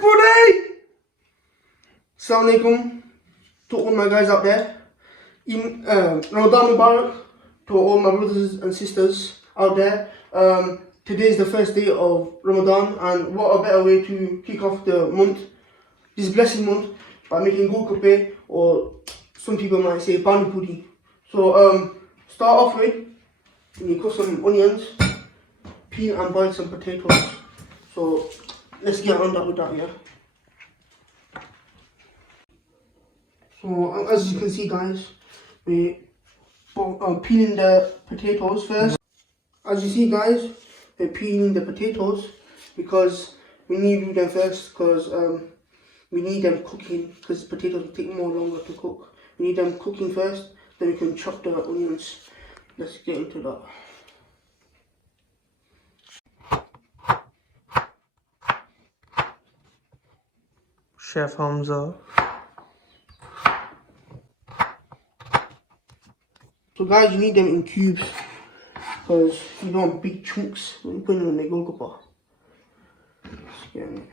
buddy! Assalamu alaikum to all my guys out there. Ramadan Mubarak to all my brothers and sisters out there. Today is the first day of Ramadan, and what a better way to kick off the month, this blessed month, by making Gappay, or some people might say pani puri. So start off with, you cut some onions, peel and boil some potatoes. So let's get on that with that, yeah. So as you can see, guys, we're peeling the potatoes first. As you see, guys, we're peeling the potatoes because we need to do them first, because we need them cooking, because potatoes will take more longer to cook. We need them cooking first, then we can chop the onions. Let's get into that. Chef Hamza. So guys, you need them in cubes, because you don't want big chunks when you put them in the golgappa. Let's get it.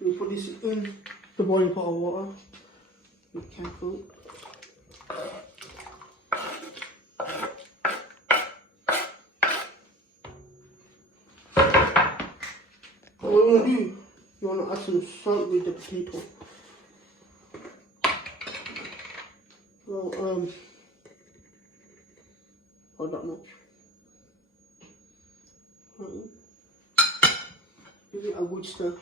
We put this in the boiling pot of water. Be careful. What you want to do, you want to add some salt with the potato. Well, not that much. Right. Give it a good stir.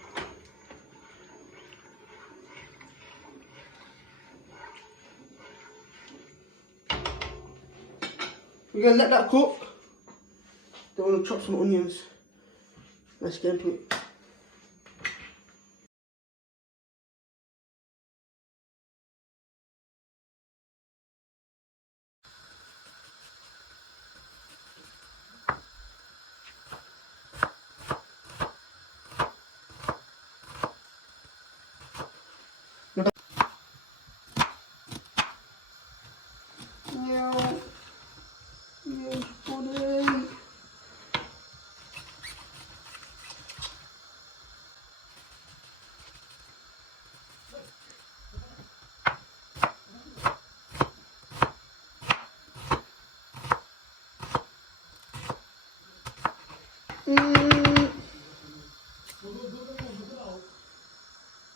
We're going to let that cook. Then we're going to chop some onions. Let's get into it. Yes, buddy.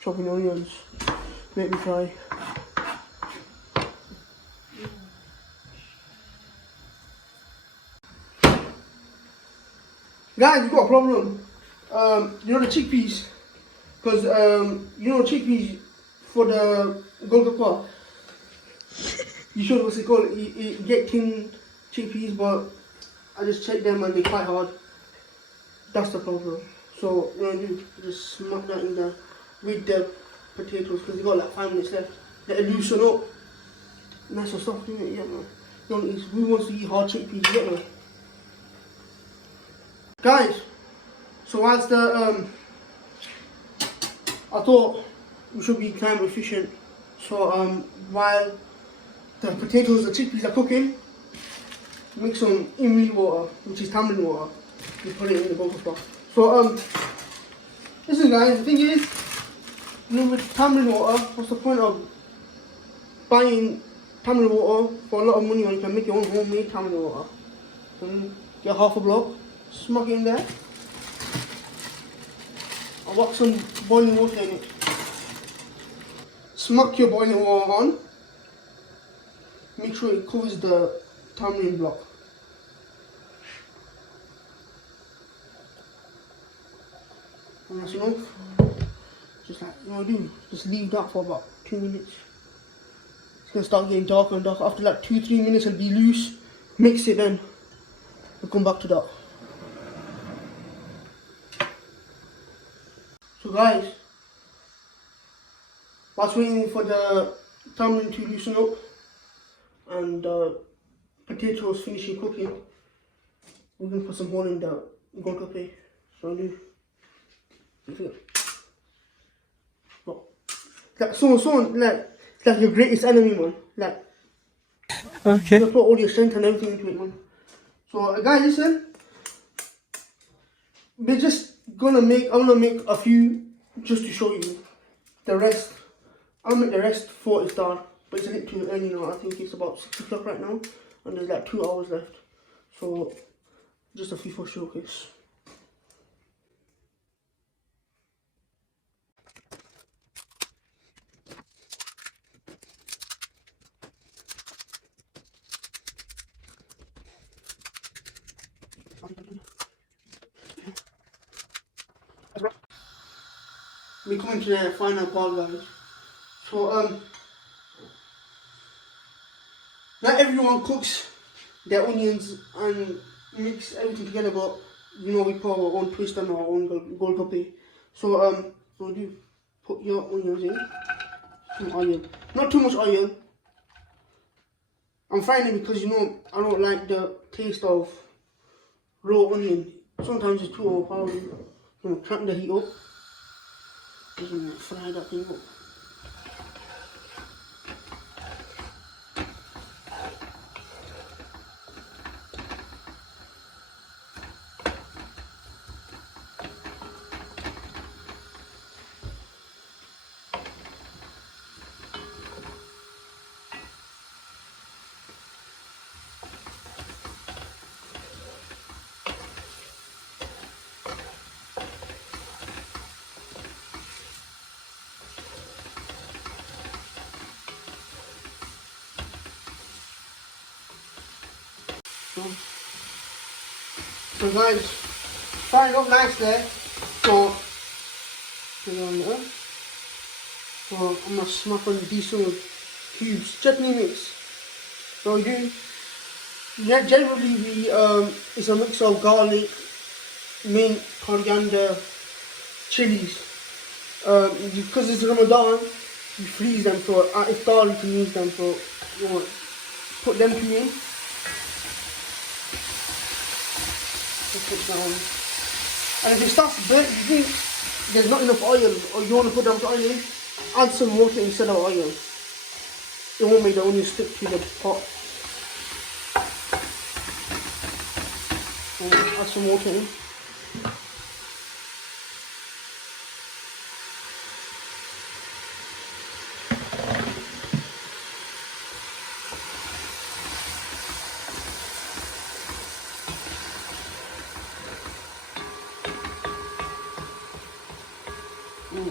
Chopping onions, make me try. Guys, we've got a problem. You know the chickpeas, because you know chickpeas for the golgappa. You should what's it called? You get tin chickpeas, but I just checked them and they're quite hard. That's the problem. So what I'm gonna do, just smack that in there with the potatoes, because you got like 5 minutes left. Let it loosen up. Nice and soft, isn't it? Yeah, man. Who wants to eat hard chickpeas? You get me? Guys, so whilst I thought we should be kind of efficient. So while the potatoes, the chickpeas are cooking, mix some imli water, which is tamarind water. You put it in the golgappa. So listen, guys. The thing is, you know, with tamarind water, what's the point of buying tamarind water for a lot of money when you can make your own homemade tamarind water? So get half a block, smack it in there. I'll whack some boiling water in it. Smack your boiling water on. Make sure it covers the tamarind block. And that's enough. Just like you know what I do, just leave that for about 2 minutes. It's gonna start getting darker and darker. After like 2-3 minutes it'll be loose. Mix it then. We'll come back to that. So guys, whilst waiting for the tamarind to loosen up and potatoes finishing cooking, we're gonna put some more in the gold Gappay. So I do. Like someone like it's like your greatest enemy, man. Like Okay. you put all your strength and everything into it, man. So guys, listen. We're just gonna make. I'm gonna make a few just to show you. The rest, I'll make the rest for Iftaar, but it's a bit too early now. I think it's about 6 o'clock right now, and there's like 2 hours left. So just a few for showcase. We're coming to the final part, guys. So not everyone cooks their onions and mix everything together, but you know we put our own twist and our own gold Gappay. So so you put your onions in, some oil, not too much oil. I'm frying it because you know I don't like the taste of raw onion. Sometimes it's too overpowering. I'm gonna crank the heat up. I'm gonna fry that thing up. So guys, fry it up nice there. So put it on there. So I'm gonna smack on these sort of cubes, chutney mix. So we do. Generally, it's a mix of garlic, mint, coriander, chilies. Because it's Ramadan, you freeze them. So at Iftar you can use them. So you know, put them two in. Put that on. And if it starts burnt, you think there's not enough oil, or you want to put that much oil in, add some water instead of oil. It won't make the onion stick to the pot. So add some water in.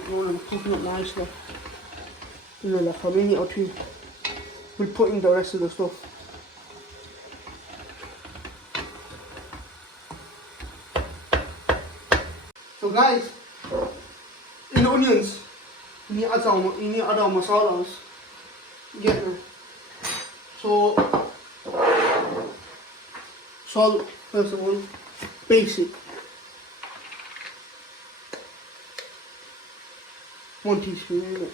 I'm cooking it nicely. You know, like a minute or two. We'll put in the rest of the stuff. So guys, in the onions, you need to add our masalas. Get them. So salt first of all, basic. 1 teaspoon, isn't it?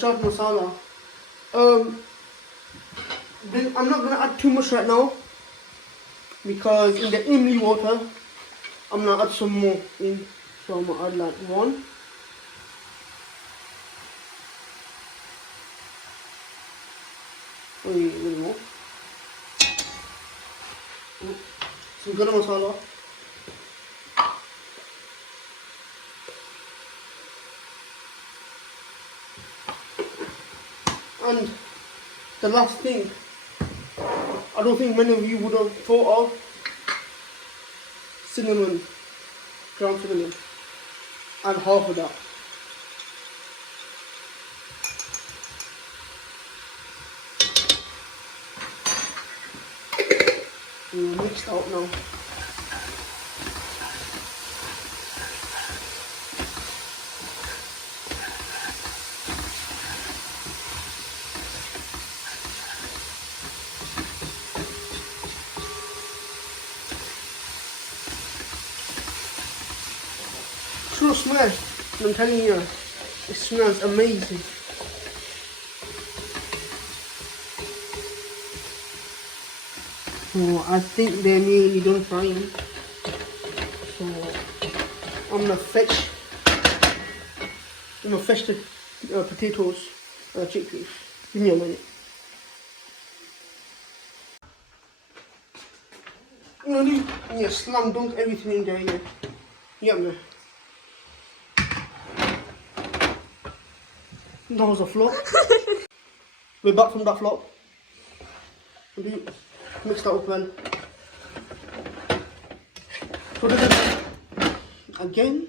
Chaat masala. Then I'm not gonna add too much right now because in the imli water I'm gonna add some more in. So I'm gonna add like 1. Wait, a little more. Some garam masala. And the last thing, I don't think many of you would have thought of, cinnamon, ground cinnamon, and half of that. Mixed out now. Trust me, I'm telling you, it's smells amazing. So I think they're nearly done frying. So I'm gonna fetch the potatoes, chickpeas. Give me a minute. You know, slam dunk everything in there, yeah. Yeah, man. That was a flop. We're back from that flop. Mix that up well. Put it in again.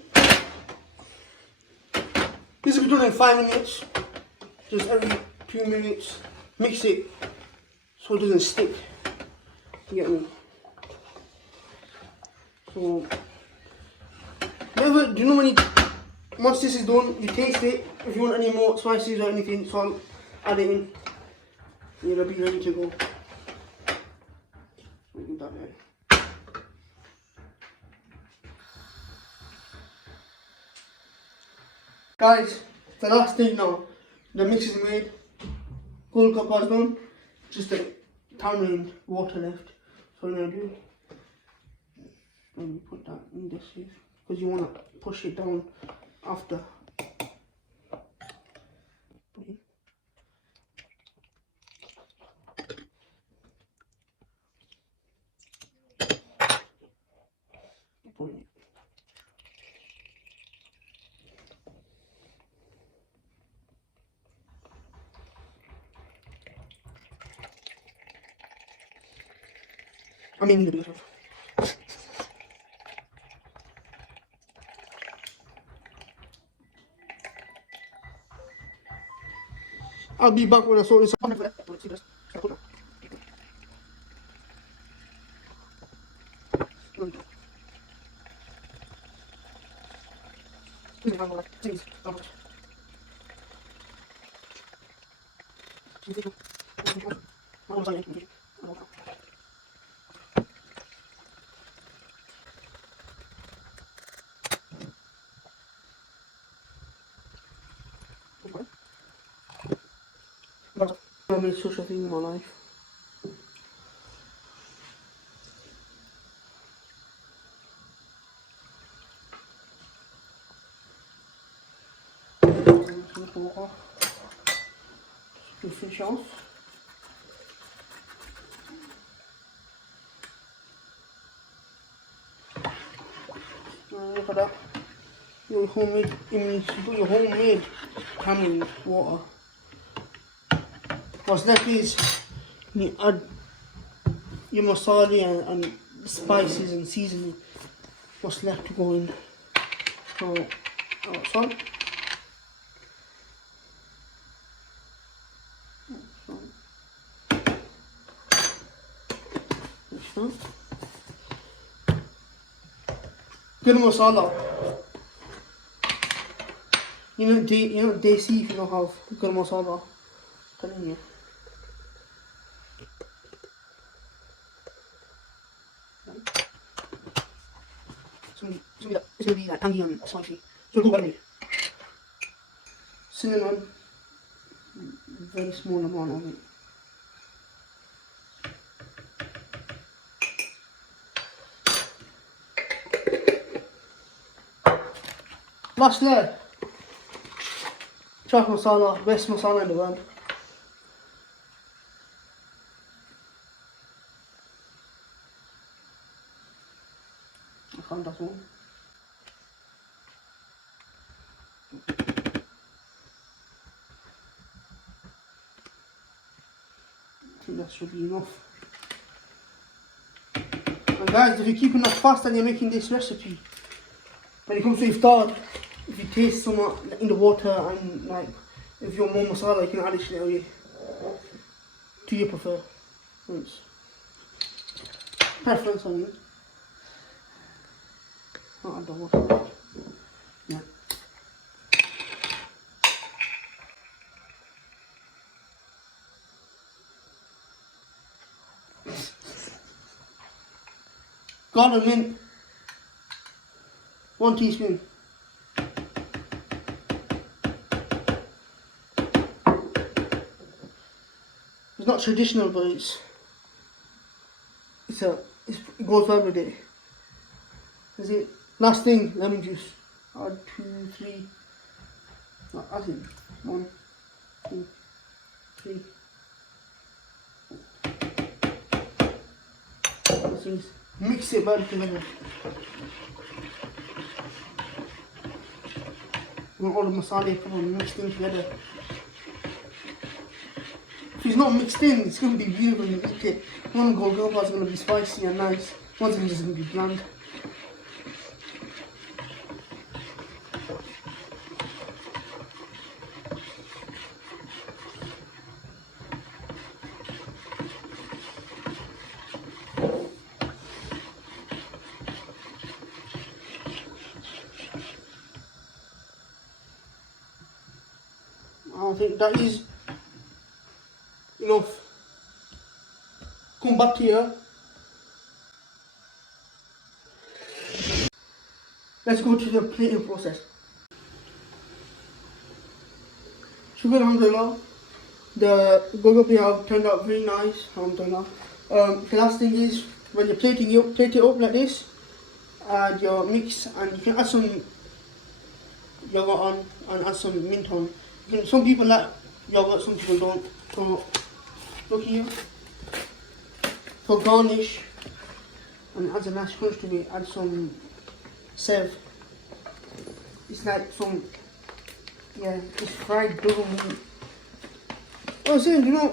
This will be done in 5 minutes. Just every few minutes. Mix it so it doesn't stick. You get me? So, do you know when once this is done, you taste it. If you want any more spices or anything, salt, add it in. You'll be ready to go. Do that there. Guys, the last thing now. The mix is made. Cold Gappay is done. Just the tamarind water left. So what I'm gonna do. Let me put that in this here, because you want to push it down after. I mean, you do it. I'll be back when I sort this out. I made such a thing in my life. To finish off. Look at that. Your homemade, your homemade tamarind water. What's left is you add your masala and spices and seasoning. What's left to go in? So, salt. Garam masala. You know desi if you don't have garam masala. I'm telling you. It's gonna be like tangy and spicy. So it'll go well. Cinnamon, very small amount of it. Lastly, chaat masala, best masala in the world. I found that one. I think that should be enough. And guys, if you keep enough fast and you're making this recipe, when it comes to iftar, if you taste some in the water and like if you want more masala, you can add it straight away to your preference. Preference, I mean. Not add the water. Yeah. Garlic mint, 1 teaspoon. It's not traditional, but it goes well with it. Is it? Last thing, lemon juice. 1, 2, 3. No, that's it. 1, 2, 3. Mix it well together. You want all the masala come on, mixed in together. If it's not mixed in, it's going to be weird when you eat it. One golgappa is going to be spicy and nice. One's just going to be bland. I think that is enough. Come back here. Let's go to the plating process. Sugar, alhamdulillah. The golgappa have turned out very nice, alhamdulillah. The last thing is, when you're plating, you plate it up like this. Add your mix, and you can add some yogurt on and add some mint on. Some people like yogurt, some people don't. So look here. For garnish, and it adds a nice crunch to it, add some sev. It's like some, it's fried double meat. I was saying,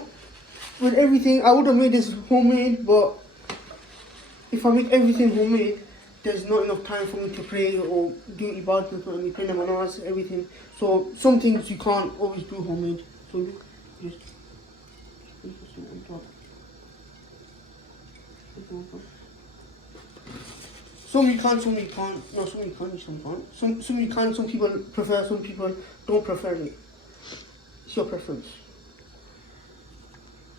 with everything, I would have made this homemade, but if I make everything homemade, there's not enough time for me to pray or do ibadat and pray namaz, everything. So some things you can't always do homemade. So just on top. Some you can, some you can't. No, some you can, some can't. Some you can, some people prefer, some people don't prefer it. It's your preference.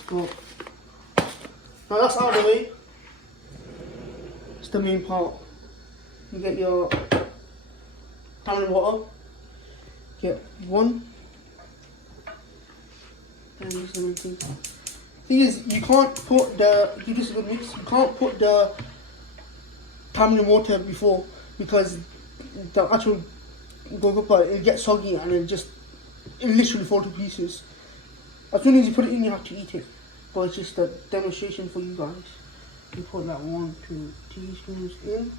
So, now that's out of the way. It's the main part. You get your tamarind water. Get 1. And this is the main thing. Thing is, you can't put give this a good mix. You can't put the tamarind water before, because the actual golgappa, it'll get soggy and it'll literally fall to pieces. As soon as you put it in, you have to eat it. But it's just a demonstration for you guys. You put that 1, 2 teaspoons in.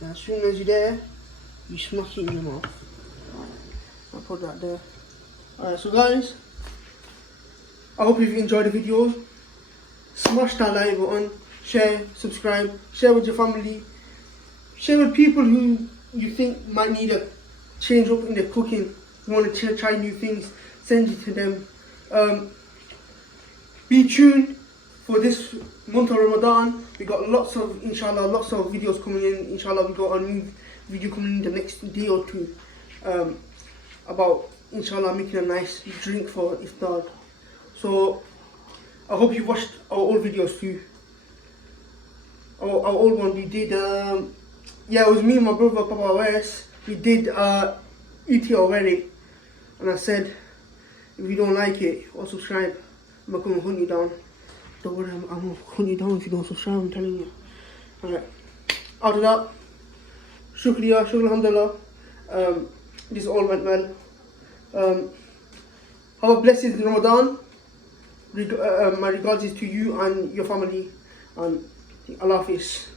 And as soon as you're there, you smack it in your mouth. I'll put that there. Alright, so guys, I hope you've enjoyed the video. Smash that like button, share, subscribe, share with your family, share with people who you think might need a change up in their cooking. You want to try new things, send it to them. Be tuned for this month of Ramadan. We got lots of videos coming in. Inshallah, we got a new video coming in the next day or two about, inshallah, making a nice drink for Iftaar. So I hope you watched our old videos too. Our old one we did, it was me and my brother Papa Wes. We did eat it already, and I said, if you don't like it or subscribe, I'm gonna come and hunt you down. Don't worry, I'm gonna hunt you down if you don't subscribe, I'm telling you. Alright, after that, shukriya, alhamdulillah. This all went well. Have a blessed Ramadan. My regards is to you and your family, and Allah Hafiz.